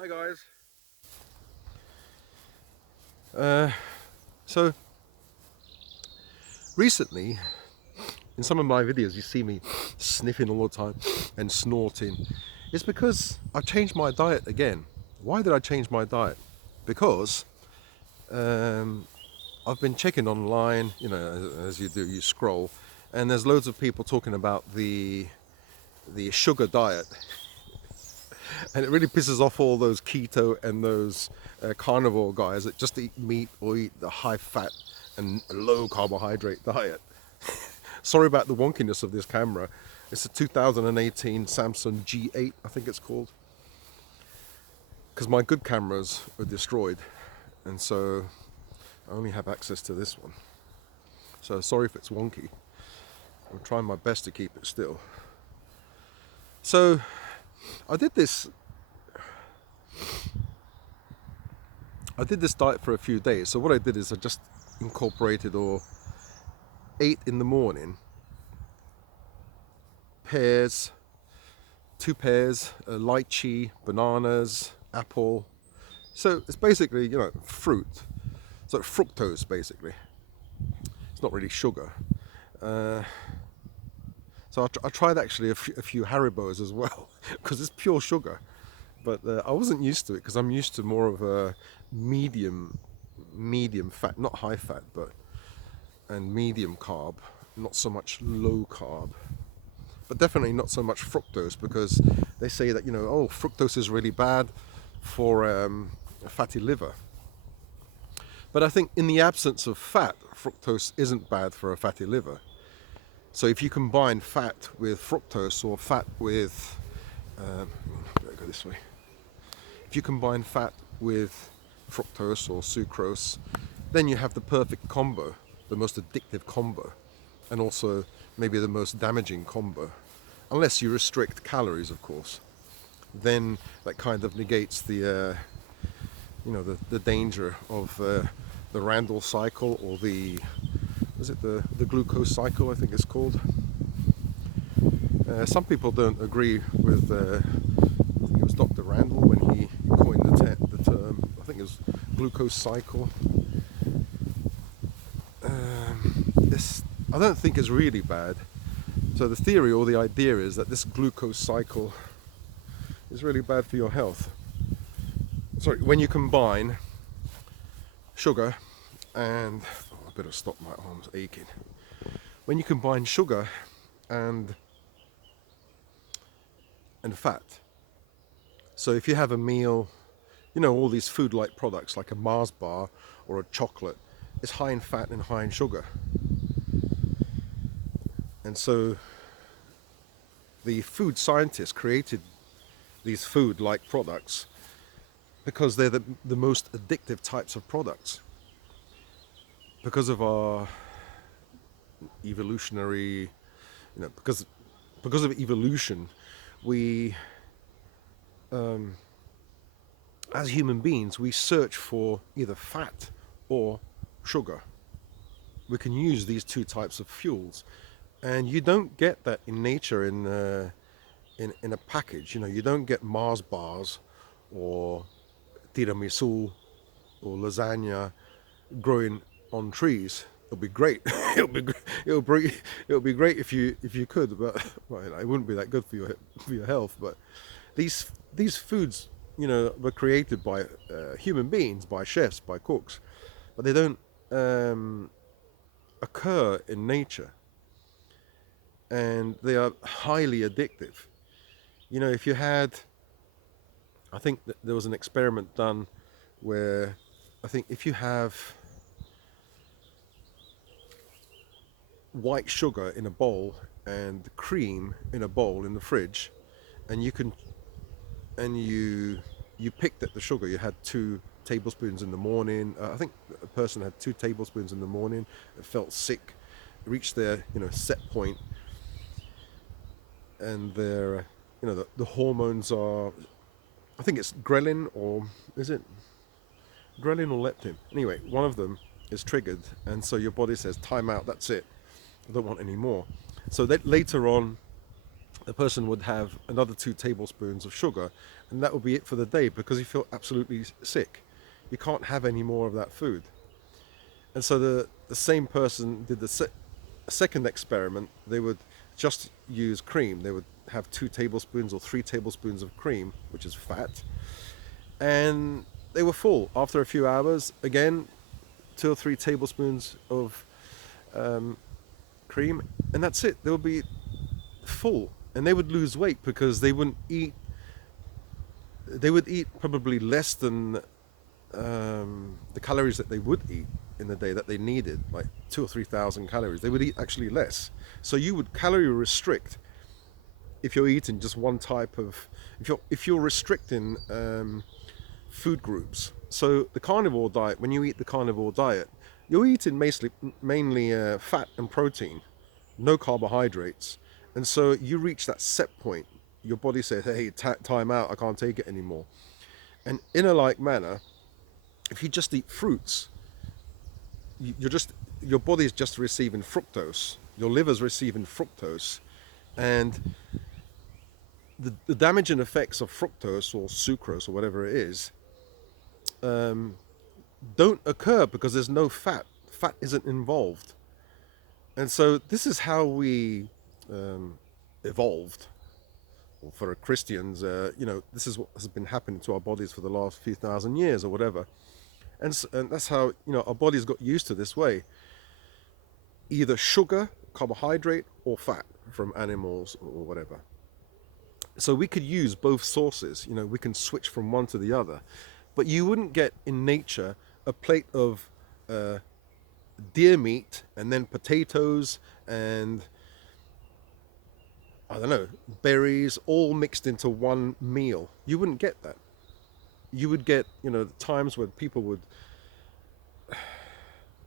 Hi guys. Uh, so recently, in some of my videos, you see me sniffing all the time and snorting. It's because I've changed my diet again. Why did I change my diet? Because um, I've been checking online. As you do, you scroll, and there's loads of people talking about the sugar diet, and it really pisses off all those keto and those carnivore guys that just eat meat or eat the high fat and low carbohydrate diet. Sorry about the wonkiness of this camera. It's a 2018 Samsung G8, I think it's called, because my good cameras are destroyed, and so I only have access to this one. So sorry if it's wonky. I'm trying my best to keep it still. So I did this diet for a few days. So what I did is I just incorporated or ate in the morning pears, two pears, lychee, bananas, apple. So it's basically, fruit. So fructose basically. It's not really sugar. Uh, so I tried actually a few Haribos as well because it's pure sugar. But I wasn't used to it because I'm used to more of a medium fat, not high fat, but and medium carb, not so much low carb, but definitely not so much fructose because they say that fructose is really bad for a fatty liver. But I think in the absence of fat, fructose isn't bad for a fatty liver. So if you combine fat with fructose or fat with, go this way. If you combine fat with fructose or sucrose, then you have the perfect combo, the most addictive combo, and also maybe the most damaging combo. Unless you restrict calories, of course. Then that kind of negates the danger of the Randall cycle, or the glucose cycle, I think it's called. Some people don't agree with I think it was Dr. Randall when he coined the term. I think it was glucose cycle. This I don't think is really bad. So the theory or the idea is that this glucose cycle is really bad for your health. Sorry, when you combine sugar and I better stop, my arms aching. When you combine sugar and fat. So if you have a meal, all these food-like products like a Mars bar or a chocolate, it's high in fat and high in sugar. And so the food scientists created these food-like products because they're the most addictive types of products. Because of our evolutionary, because of evolution, we, as human beings, we search for either fat or sugar. We can use these two types of fuels, and you don't get that in nature in a package. You don't get Mars bars or tiramisu or lasagna growing on trees. It'll be great. It'll be great if you could, but well, it wouldn't be that good for your health. But these foods, were created by human beings, by chefs, by cooks, but they don't occur in nature, and they are highly addictive. If you had, I think that there was an experiment done where I think if you have white sugar in a bowl and cream in a bowl in the fridge, and you picked at the sugar, you had 2 tablespoons in the morning. I think a person had 2 tablespoons in the morning. It felt sick, reached their set point, and their the hormones are, I think it's ghrelin, or is it ghrelin or leptin? Anyway, one of them is triggered, and so your body says, time out, that's it, I don't want any more. So that later on, the person would have another 2 tablespoons of sugar, and that will be it for the day because you feel absolutely sick. You can't have any more of that food. And so the same person did the second experiment. They would just use cream. They would have 2 tablespoons or 3 tablespoons of cream, which is fat, and they were full. After a few hours, again, 2 or 3 tablespoons of cream, and that's it. They would be full, and they would lose weight because they wouldn't eat. They would eat probably less than the calories that they would eat in the day that they needed, like 2,000 or 3,000 calories. They would eat actually less. So you would calorie restrict if you're eating just one type of. If you're restricting food groups. So the carnivore diet, when you eat the carnivore diet, you're eating mainly fat and protein, no carbohydrates. And so you reach that set point. Your body says, hey, time out, I can't take it anymore. And in a like manner, if you just eat fruits, your body's just receiving fructose, your liver's receiving fructose, and the damaging effects of fructose or sucrose or whatever it is don't occur because there's no fat. Fat isn't involved. And so this is how we evolved. Well, for Christians, this is what has been happening to our bodies for the last few thousand years or whatever. And that's how, our bodies got used to this way. Either sugar, carbohydrate, or fat from animals or whatever. So we could use both sources, we can switch from one to the other. But you wouldn't get in nature a plate of deer meat and then potatoes and, I don't know, berries all mixed into one meal. You wouldn't get that. You would get, times when people would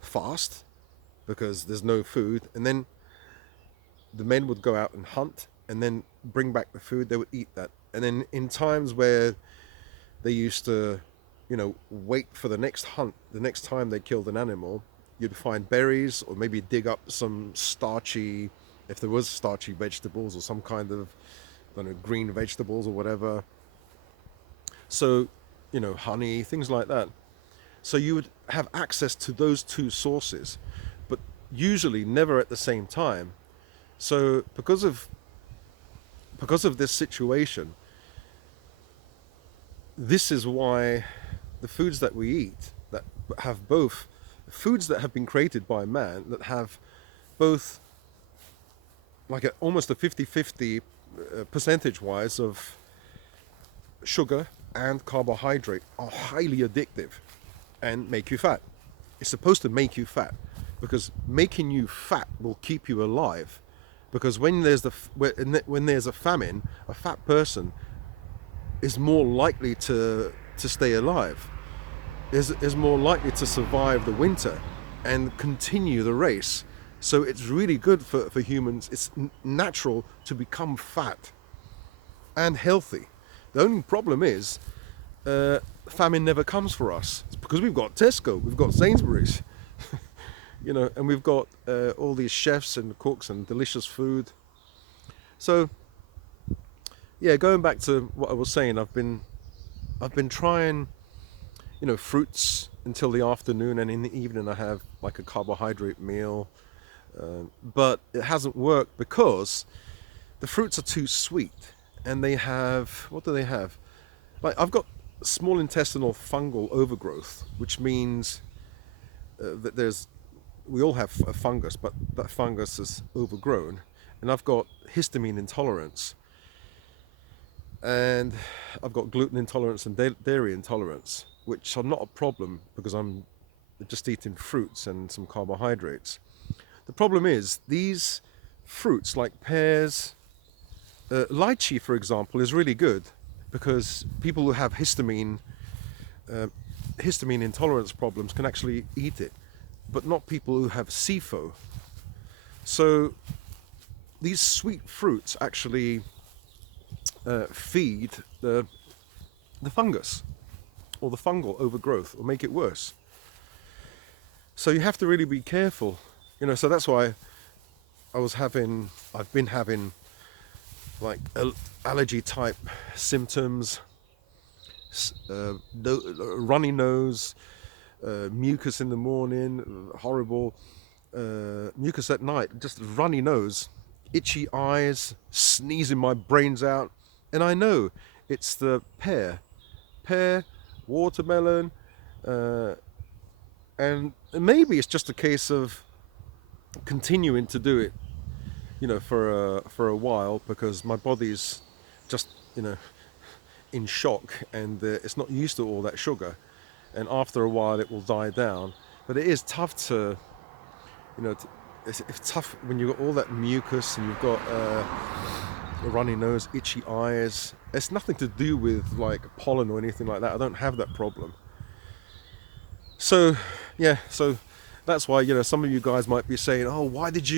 fast because there's no food, and then the men would go out and hunt and then bring back the food. They would eat that. And then in times where they used to, wait for the next hunt, the next time they killed an animal, you'd find berries or maybe dig up some starchy, if there was starchy vegetables or some kind of, I don't know, green vegetables or whatever. So, honey, things like that. So you would have access to those 2 sources, but usually never at the same time. So because of this situation, this is why the foods that we eat that have both foods that have been created by man, that have both like almost a 50-50 percentage wise of sugar and carbohydrate, are highly addictive and make you fat. It's supposed to make you fat because making you fat will keep you alive. Because when there's a famine, a fat person is more likely to stay alive, is more likely to survive the winter and continue the race. So it's really good for humans. It's natural to become fat and healthy. The only problem is famine never comes for us. It's because we've got Tesco, we've got Sainsbury's, and we've got all these chefs and cooks and delicious food. So, yeah, going back to what I was saying, I've been trying, fruits until the afternoon, and in the evening I have like a carbohydrate meal. But it hasn't worked because the fruits are too sweet, and they have, what do they have? Like, I've got small intestinal fungal overgrowth, which means that we all have a fungus, but that fungus is overgrown, and I've got histamine intolerance, and I've got gluten intolerance and dairy intolerance, which are not a problem because I'm just eating fruits and some carbohydrates. The problem is these fruits like pears, lychee for example is really good because people who have histamine intolerance problems can actually eat it, but not people who have SIFO. So these sweet fruits actually feed the fungus or the fungal overgrowth, or make it worse. So you have to really be careful, so that's why I've been having like allergy type symptoms, runny nose, mucus in the morning, horrible mucus at night, just runny nose, itchy eyes, sneezing my brains out. And I know it's the pear, watermelon, and maybe it's just a case of continuing to do it, for a while, because my body's just, in shock, and it's not used to all that sugar, and after a while it will die down. But it is tough to, it's tough when you've got all that mucus and you've got a runny nose, itchy eyes. It's nothing to do with like pollen or anything like that. I don't have that problem. So yeah, so that's why, some of you guys might be saying, oh, why can't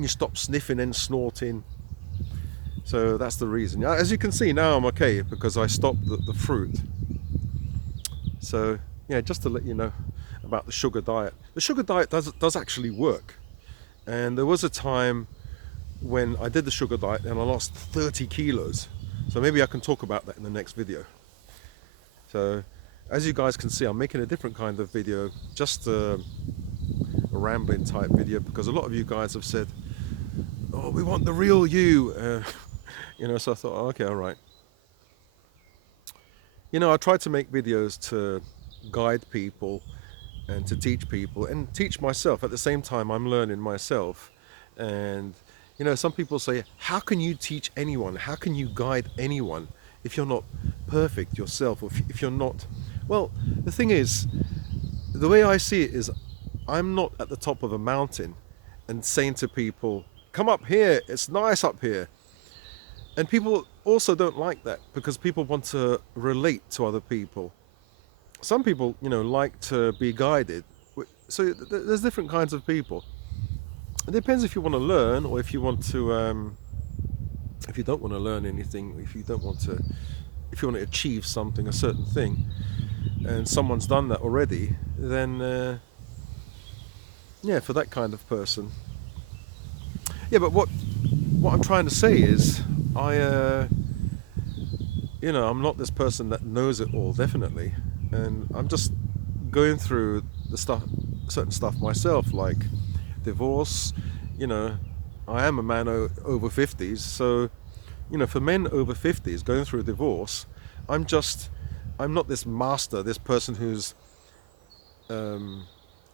you stop sniffing and snorting? So that's the reason. As you can see, now I'm okay because I stopped the fruit. So yeah, just to let you know about the sugar diet. The sugar diet does actually work. And there was a time when I did the sugar diet and I lost 30 kilos. So maybe I can talk about that in the next video. So as you guys can see, I'm making a different kind of video, just a rambling type video, because a lot of you guys have said, oh, we want the real you. So I thought, oh, okay, all right. I try to make videos to guide people and to teach people and teach myself. At the same time, I'm learning myself. And, some people say, how can you teach anyone? How can you guide anyone if you're not perfect yourself? Or if you're not... Well, the thing is, the way I see it is, I'm not at the top of a mountain and saying to people, come up here, it's nice up here. And people also don't like that, because people want to relate to other people. Some people, like to be guided. So there's different kinds of people. It depends if you want to learn, or if you want to, if you don't want to learn anything, if you want to achieve something, a certain thing, and someone's done that already, then yeah, for that kind of person. Yeah, but what I'm trying to say is, I'm not this person that knows it all, definitely, and I'm just going through certain stuff myself, like divorce. I am a man over 50s, so for men over 50s going through a divorce, I'm not this master, this person who's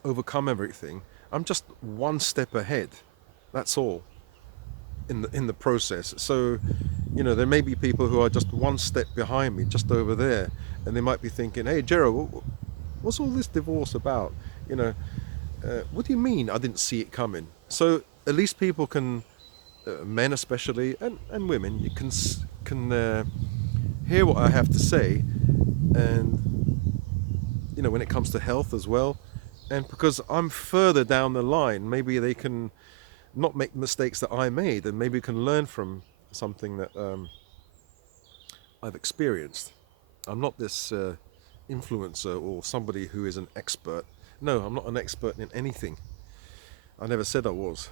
overcome everything. I'm just one step ahead, that's all, in the process. So there may be people who are just one step behind me, just over there, and they might be thinking, hey Gerald, what's all this divorce about? What do you mean I didn't see it coming? So at least people can, men especially, and women, you can hear what I have to say, and when it comes to health as well. And because I'm further down the line, maybe they can not make mistakes that I made, and maybe can learn from something that I've experienced. I'm not this influencer or somebody who is an expert. No, I'm not an expert in anything. I never said I was.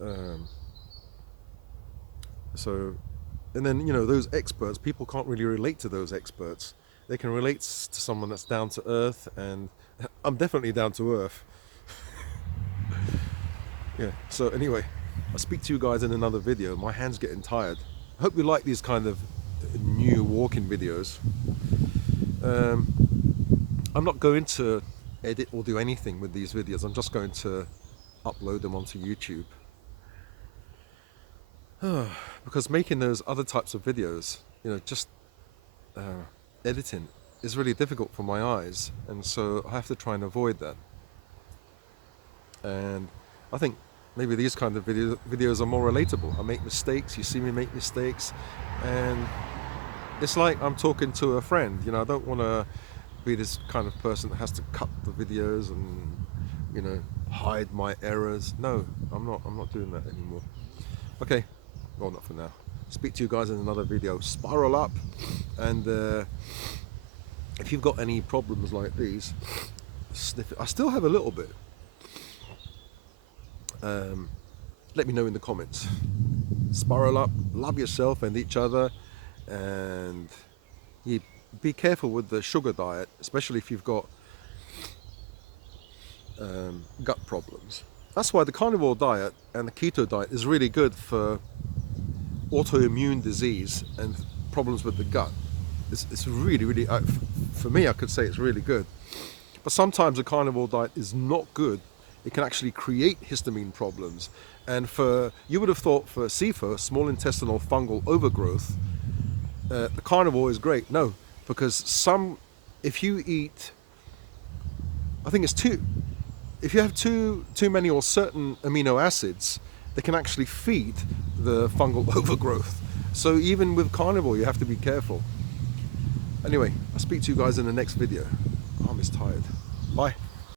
And then, those experts, people can't really relate to those experts. They can relate to someone that's down to earth, and I'm definitely down to earth. Yeah, so anyway, I'll speak to you guys in another video. My hand's getting tired. I hope you like these kind of new walking videos. I'm not going to edit or do anything with these videos. I'm just going to upload them onto YouTube. Because making those other types of videos, just editing is really difficult for my eyes, and so I have to try and avoid that. And I think maybe these kind of videos are more relatable. I make mistakes, you see me make mistakes, and it's like I'm talking to a friend. I don't want to be this kind of person that has to cut the videos and hide my errors. No, I'm not doing that anymore. Okay, well, not for now. Speak to you guys in another video. Spiral up, and if you've got any problems like these, sniff it. I still have a little bit. Let me know in the comments. spiral up, love yourself and each other, and you be careful with the sugar diet, especially if you've got gut problems. That's why the carnivore diet and the keto diet is really good for autoimmune disease and problems with the gut. It's really, for me, I could say it's really good. But sometimes a carnivore diet is not good. It can actually create histamine problems. And you would have thought for SIFO, small intestinal fungal overgrowth, the carnivore is great. No, because if you eat, I think it's if you have too many or certain amino acids, they can actually feed the fungal overgrowth. So even with carnivore, you have to be careful. Anyway, I'll speak to you guys in the next video. I'm just tired. Bye.